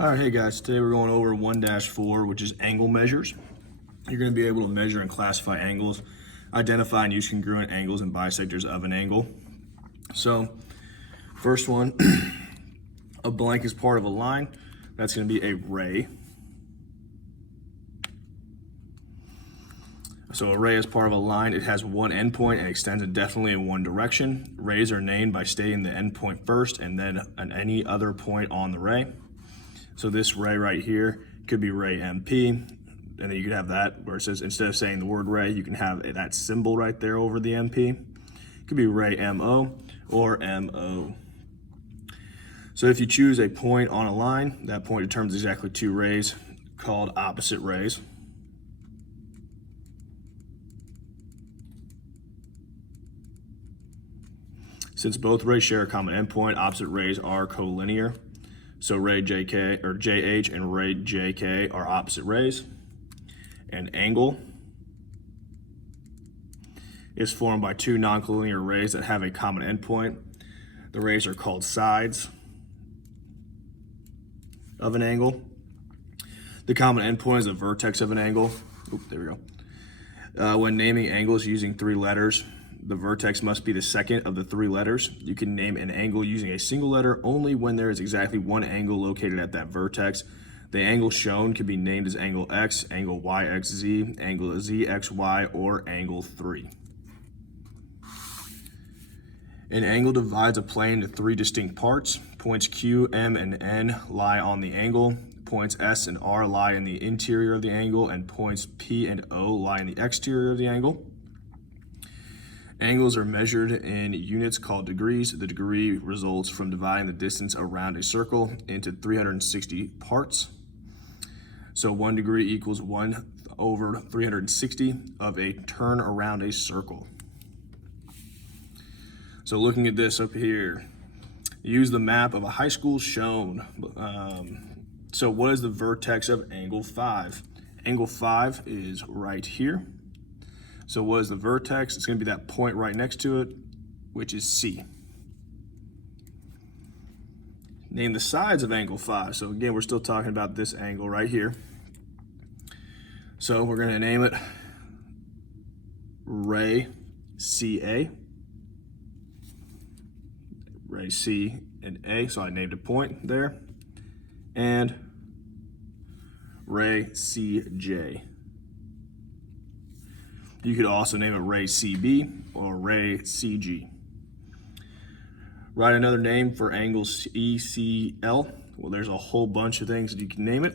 All right, hey guys, today we're going over 1-4, which is angle measures. You're going to be able to measure and classify angles, identify and use congruent angles and bisectors of an angle. So, first one, a blank is part of a line. That's going to be a ray. So a ray is part of a line. It has one endpoint and extends indefinitely in one direction. Rays are named by stating the endpoint first and then any other point on the ray. So this ray right here could be ray MP, and then you could have that where it says, instead of saying the word ray, you can have that symbol right there over the MP. It could be ray MO or MO. So if you choose a point on a line, that point determines exactly two rays called opposite rays. Since both rays share a common endpoint, opposite rays are collinear. So ray JK or JH and ray JK are opposite rays. An angle is formed by two non-collinear rays that have a common endpoint. The rays are called sides of an angle. The common endpoint is the vertex of an angle. Oop, there we go. When naming angles using three letters, the vertex must be the second of the three letters. You can name an angle using a single letter only when there is exactly one angle located at that vertex. The angle shown can be named as angle X, angle YXZ, angle ZXY, or angle 3. An angle divides a plane into three distinct parts. Points Q, M, and N lie on the angle. Points S and R lie in the interior of the angle, and points P and O lie in the exterior of the angle. Angles are measured in units called degrees. The degree results from dividing the distance around a circle into 360 parts. So 1 degree equals 1 over 360 of a turn around a circle. So looking at this up here, use the map of a high school shown. So what is the vertex of angle 5? Angle 5 is right here. So what is the vertex? It's going to be that point right next to it, which is C. Name the sides of angle 5. So again, we're still talking about this angle right here. So we're going to name it ray CA. Ray C and A, so I named a point there. And ray CJ. You could also name it ray CB or ray CG. Write another name for angles ECL. Well, there's a whole bunch of things that you can name it.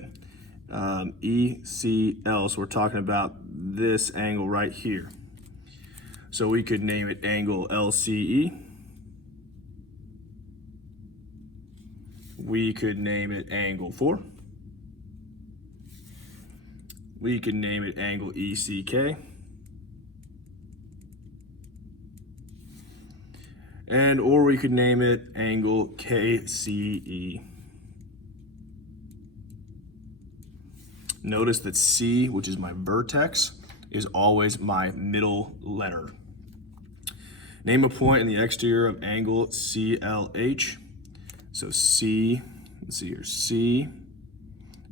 ECL, so we're talking about this angle right here. So we could name it angle LCE. We could name it angle 4. We could name it angle ECK. Or we could name it angle KCE. Notice that C, which is my vertex, is always my middle letter. Name a point in the exterior of angle CLH. So C, let's see here,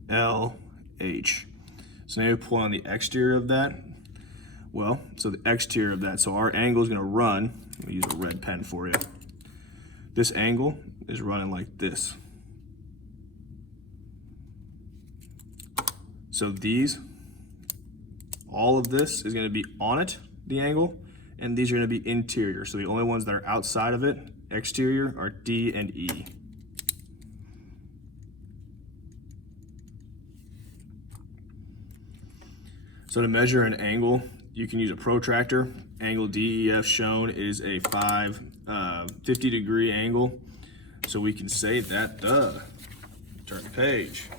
CLH. So name a point on the exterior of that. Well, so the exterior of that, so our angle is going to run. Let me use a red pen for you. This angle is running like this. So these, all of this is going to be on it, the angle, and these are going to be interior. So the only ones that are outside of it, exterior, are D and E. So to measure an angle, you can use a protractor. Angle DEF shown is a 50 degree angle. So we can say that, turn the page.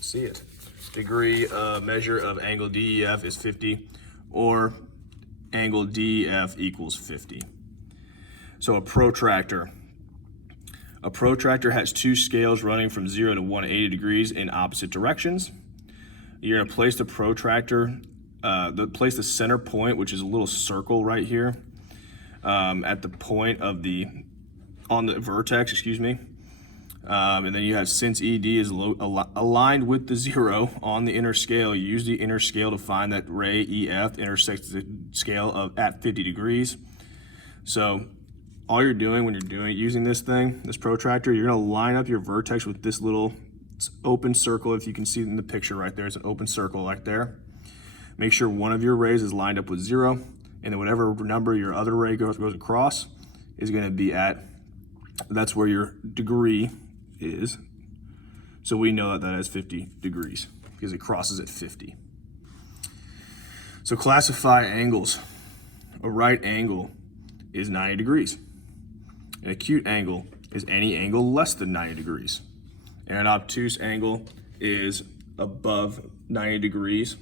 See it. Degree measure of angle DEF is 50, or angle DEF equals 50. So a protractor. A protractor has two scales running from 0 to 180 degrees in opposite directions. You're going to place the protractor, place the center point, which is a little circle right here, at the point of the on the vertex, excuse me. And then you have since ED is aligned with the 0 on the inner scale, use the inner scale to find that ray EF intersects the scale at 50 degrees. So all you're doing when you're using this protractor, you're gonna line up your vertex with this little open circle. If you can see in the picture right there, it's an open circle right there. Make sure one of your rays is lined up with 0, and then whatever number your other ray goes across is gonna be at, that's where your degree is. So we know that is 50 degrees because it crosses at 50. So classify angles. A right angle is 90 degrees. An acute angle is any angle less than 90 degrees. And an obtuse angle is above 90 degrees.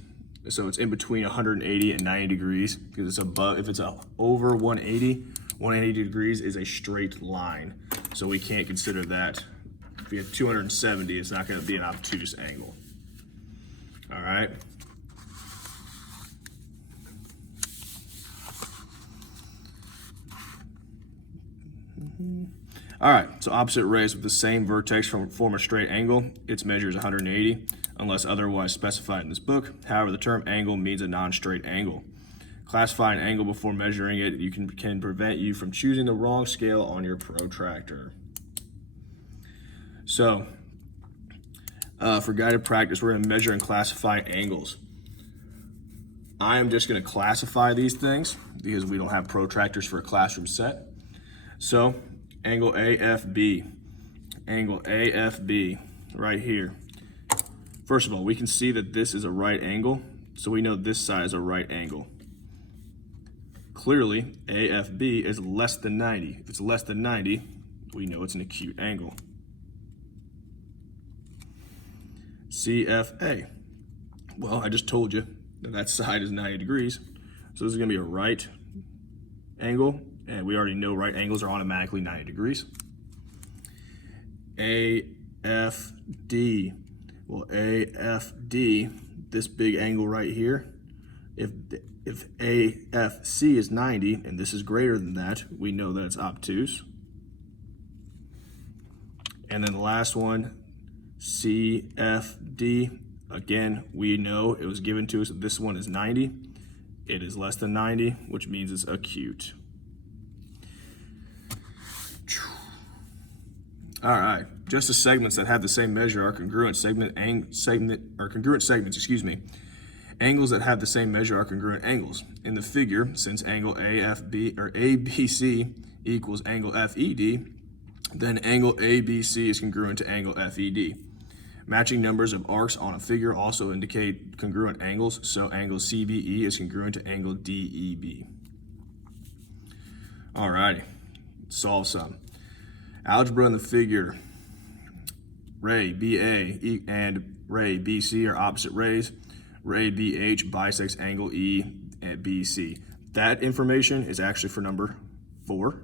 So it's in between 180 and 90 degrees because it's above, if it's over 180 degrees is a straight line. So we can't consider that. If you have 270, it's not gonna be an obtuse angle. All right. All right, so opposite rays with the same vertex form a straight angle. Its measure is 180, unless otherwise specified in this book. However, the term angle means a non-straight angle. Classify an angle before measuring it can prevent you from choosing the wrong scale on your protractor. So, for guided practice, we're gonna measure and classify angles. I am just gonna classify these things because we don't have protractors for a classroom set. So, angle AFB right here. First of all, we can see that this is a right angle, so we know this side is a right angle. Clearly, AFB is less than 90. If it's less than 90, we know it's an acute angle. CFA. Well, I just told you that side is 90 degrees. So this is gonna be a right angle, and we already know right angles are automatically 90 degrees. AFD. Well, AFD, this big angle right here, if AFC is 90 and this is greater than that, we know that it's obtuse. And then the last one, CFD, again, we know it was given to us that this one is 90. It is less than 90, which means it's acute. All right, just the segments that have the same measure are congruent segments, excuse me. Angles that have the same measure are congruent angles. In the figure, since angle AFB or ABC equals angle FED, then angle ABC is congruent to angle FED. Matching numbers of arcs on a figure also indicate congruent angles, so angle CBE is congruent to angle DEB. All righty, solve some. Algebra in the figure, ray BA and ray BC are opposite rays. Ray BH bisects angle E at BC. That information is actually for number 4.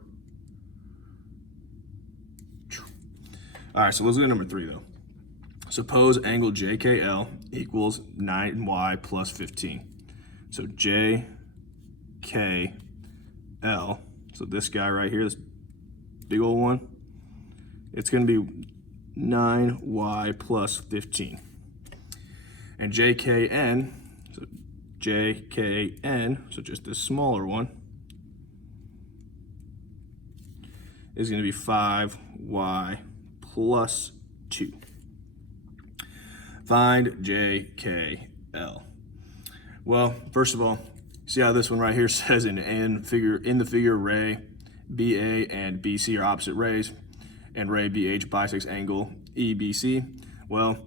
All right, so let's look at number 3 though. Suppose angle JKL equals 9y plus 15. So JKL, so this guy right here, this big old one, it's gonna be 9y plus 15. And JKN, so just this smaller one, is gonna be 5y plus 2. Find JKL. Well, first of all, see how this one right here says in the figure ray BA and BC are opposite rays, and ray BH bisects angle EBC. Well,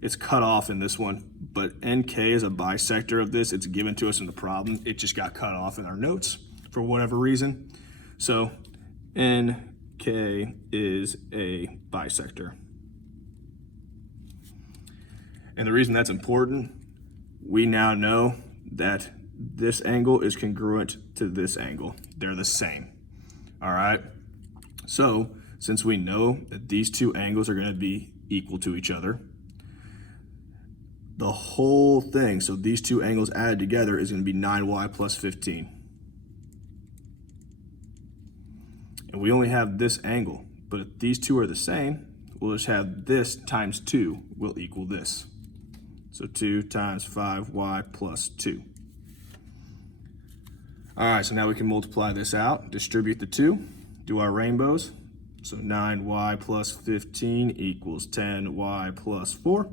it's cut off in this one, but NK is a bisector of this. It's given to us in the problem. It just got cut off in our notes for whatever reason. So NK is a bisector. And the reason that's important, we now know that this angle is congruent to this angle. They're the same, all right? So since we know that these two angles are gonna be equal to each other, the whole thing, so these two angles added together is gonna be 9y plus 15. And we only have this angle, but if these two are the same, we'll just have this times 2 will equal this. So 2 times 5y plus 2. All right, so now we can multiply this out, distribute the 2, do our rainbows. So 9y plus 15 equals 10y plus 4.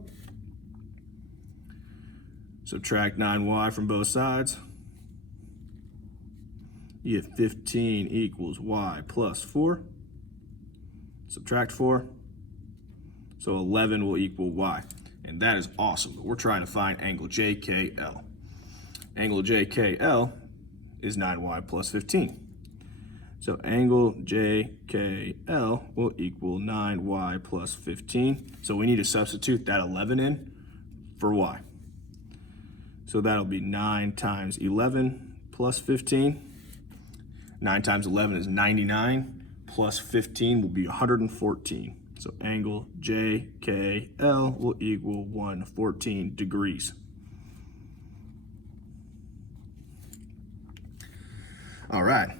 Subtract 9y from both sides. You get 15 equals y plus 4. Subtract 4. So 11 will equal y. And that is awesome. But we're trying to find angle JKL. Angle JKL is 9y plus 15. So angle JKL will equal 9y plus 15. So we need to substitute that 11 in for y. So that'll be 9 times 11 plus 15. 9 times 11 is 99, plus 15 will be 114. So angle JKL will equal 114 degrees. All right.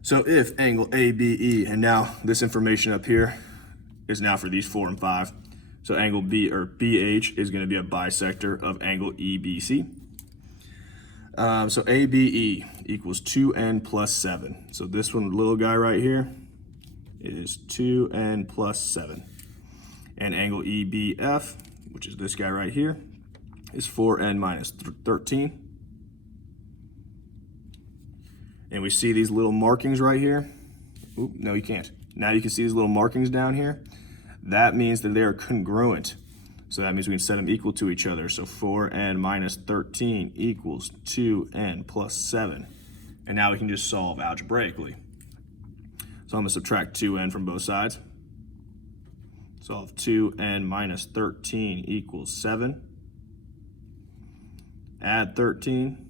So if angle ABE, and now this information up here is now for these 4 and 5. So angle B or BH is going to be a bisector of angle EBC. So ABE equals 2n plus 7. So this one, little guy right here, is 2n plus 7. And angle EBF, which is this guy right here, is 4n minus 13. And we see these little markings right here. Oop, no, you can't. Now you can see these little markings down here. That means that they are congruent. So that means we can set them equal to each other. So 4n minus 13 equals 2n plus 7. And now we can just solve algebraically. So I'm going to subtract 2n from both sides. Solve 2n minus 13 equals 7. Add 13.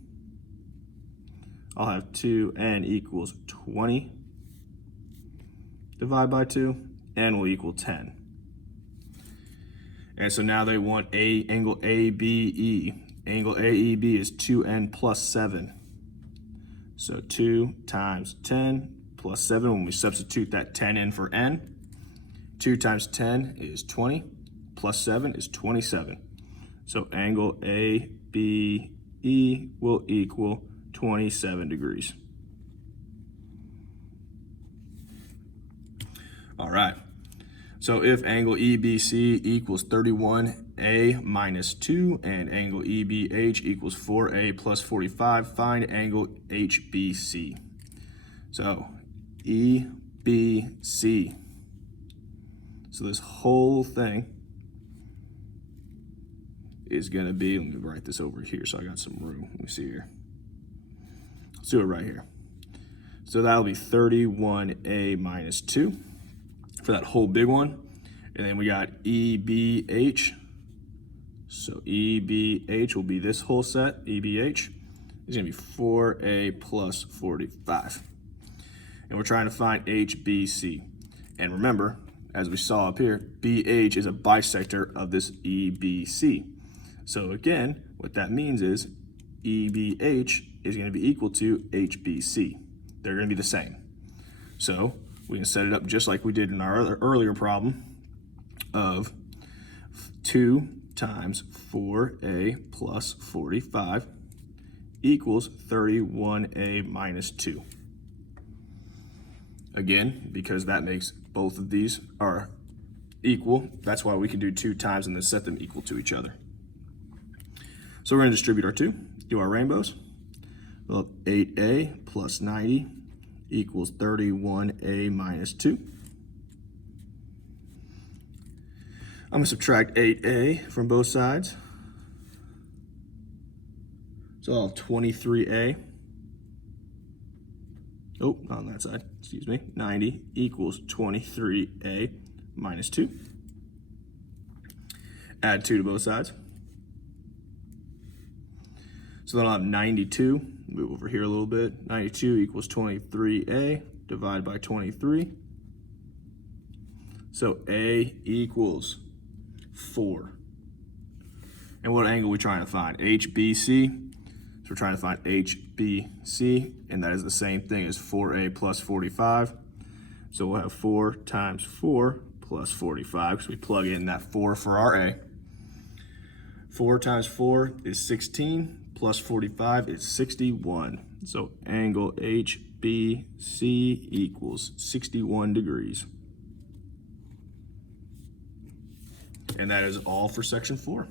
I'll have 2n equals 20. Divide by 2, n will equal 10. And so now they want angle ABE. Angle AEB is 2n plus 7. So 2 times 10 plus 7, when we substitute that 10 in for n, 2 times 10 is 20, plus 7 is 27. So angle ABE will equal 27 degrees. All right. So if angle EBC equals 31a minus 2 and angle EBH equals 4a plus 45, find angle HBC. So EBC. So this whole thing is going to be, let me write this over here so I got some room. Let me see here. Let's do it right here. So that'll be 31a minus 2 for that whole big one. And then we got EBH. So EBH will be this whole set. EBH is going to be 4a plus 45. And we're trying to find HBC. And remember, as we saw up here, BH is a bisector of this EBC. So again, what that means is EBH is going to be equal to HBC. They're going to be the same. So we can set it up just like we did in our earlier problem of 2 times 4a plus 45 equals 31a minus 2. Again, because that makes both of these are equal, that's why we can do 2 times and then set them equal to each other. So we're going to distribute our 2, do our rainbows. Well, 8a plus 90 equals 31a minus 2. I'm going to subtract 8a from both sides. So I'll have 23a. Oh, not on that side, excuse me. 90 equals 23a minus 2. Add 2 to both sides. So then I'll have 92, move over here a little bit. 92 equals 23a, divide by 23. So a equals 4. And what angle are we trying to find? HBC. So we're trying to find HBC, and that is the same thing as 4a plus 45. So we'll have 4 times 4 plus 45, because we plug in that 4 for our A. 4 times 4 is 16, plus 45 is 61. So angle HBC equals 61 degrees. And that is all for section 4.